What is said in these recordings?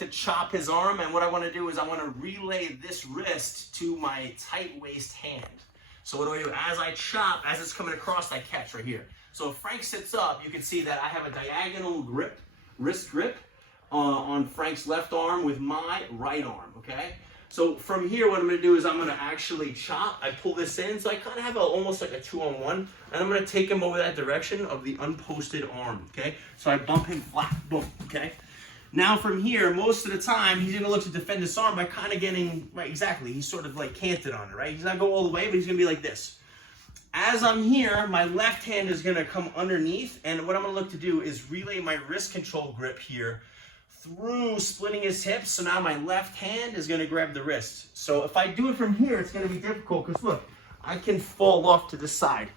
to chop his arm, and what I want to do is I want to relay this wrist to my tight waist hand. So what do I do? As I chop, as it's coming across, I catch right here. So if Frank sits up, you can see that I have a diagonal grip, wrist grip, on Frank's left arm with my right arm, okay? So from here, what I'm gonna do is I'm gonna actually chop. I pull this in, so I kind of have almost like a 2-on-1, and I'm gonna take him over that direction of the unposted arm, okay? So I bump him flat, boom, okay? Now from here, most of the time, he's gonna look to defend his arm by kind of getting, right, exactly, he's sort of like canted on it, right? He's not going all the way, but he's gonna be like this. As I'm here, my left hand is gonna come underneath, and what I'm gonna look to do is relay my wrist control grip here through splitting his hips, so now my left hand is gonna grab the wrist. So if I do it from here, it's gonna be difficult, because look, I can fall off to the side.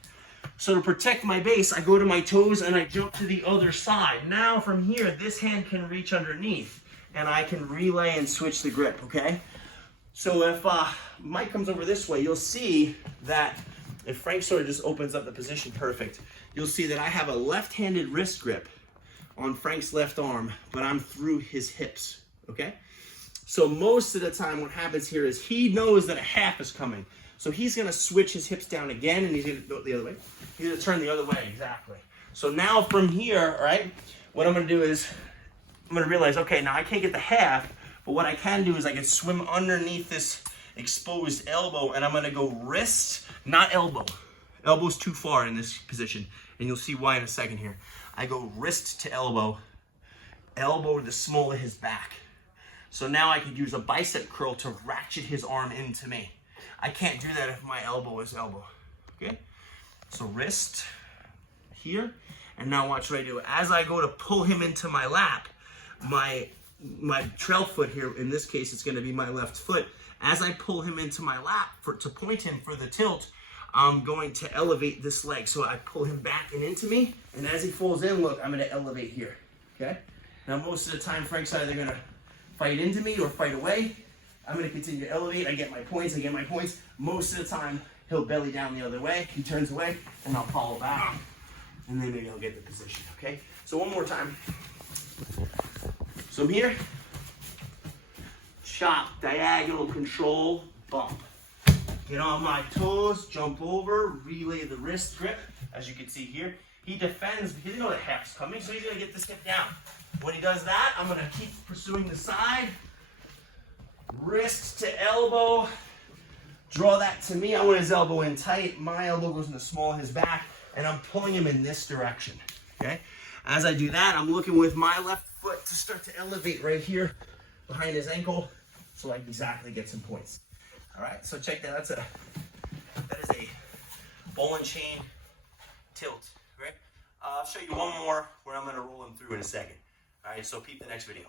So to protect my base, I go to my toes and I jump to the other side. Now from here, this hand can reach underneath, and I can relay and switch the grip, okay? So if Mike comes over this way, you'll see that if Frank sort of just opens up the position perfect, you'll see that I have a left-handed wrist grip on Frank's left arm, but I'm through his hips, okay? So most of the time what happens here is he knows that a half is coming. So he's gonna switch his hips down again, and he's gonna go the other way. He's gonna turn the other way, exactly. So now from here, right, what I'm gonna do is, I'm gonna realize, okay, now I can't get the half, but what I can do is I can swim underneath this exposed elbow, and I'm gonna go wrist, not elbow. Elbow's too far in this position, and you'll see why in a second here. I go wrist to elbow to the small of his back. So now I could use a bicep curl to ratchet his arm into me. I can't do that if my elbow is elbow, okay? So wrist here, and now watch what I do. As I go to pull him into my lap, my trail foot here, in this case, it's gonna be my left foot. As I pull him into my lap to point him for the tilt, I'm going to elevate this leg. So I pull him back and into me, and as he falls in, look, I'm gonna elevate here, okay? Now most of the time, Frank's either gonna fight into me or fight away. I'm gonna continue to elevate, I get my points. Most of the time, he'll belly down the other way, he turns away, and I'll follow back, and then maybe I'll get the position, okay? So one more time. So I'm here, chop, diagonal control, bump. Get on my toes, jump over, relay the wrist grip, as you can see here. He defends, he doesn't know the half's coming, so he's gonna get this hip down. When he does that, I'm gonna keep pursuing the side, wrist to elbow, draw that to me. I want his elbow in tight, my elbow goes in the small of his back, and I'm pulling him in this direction, okay? As I do that, I'm looking with my left foot to start to elevate right here behind his ankle, so I can exactly get some points. All right, so check that. That is a ball and chain tilt, right? I'll show you one more where I'm gonna roll him through in a second. All right, so peep the next video.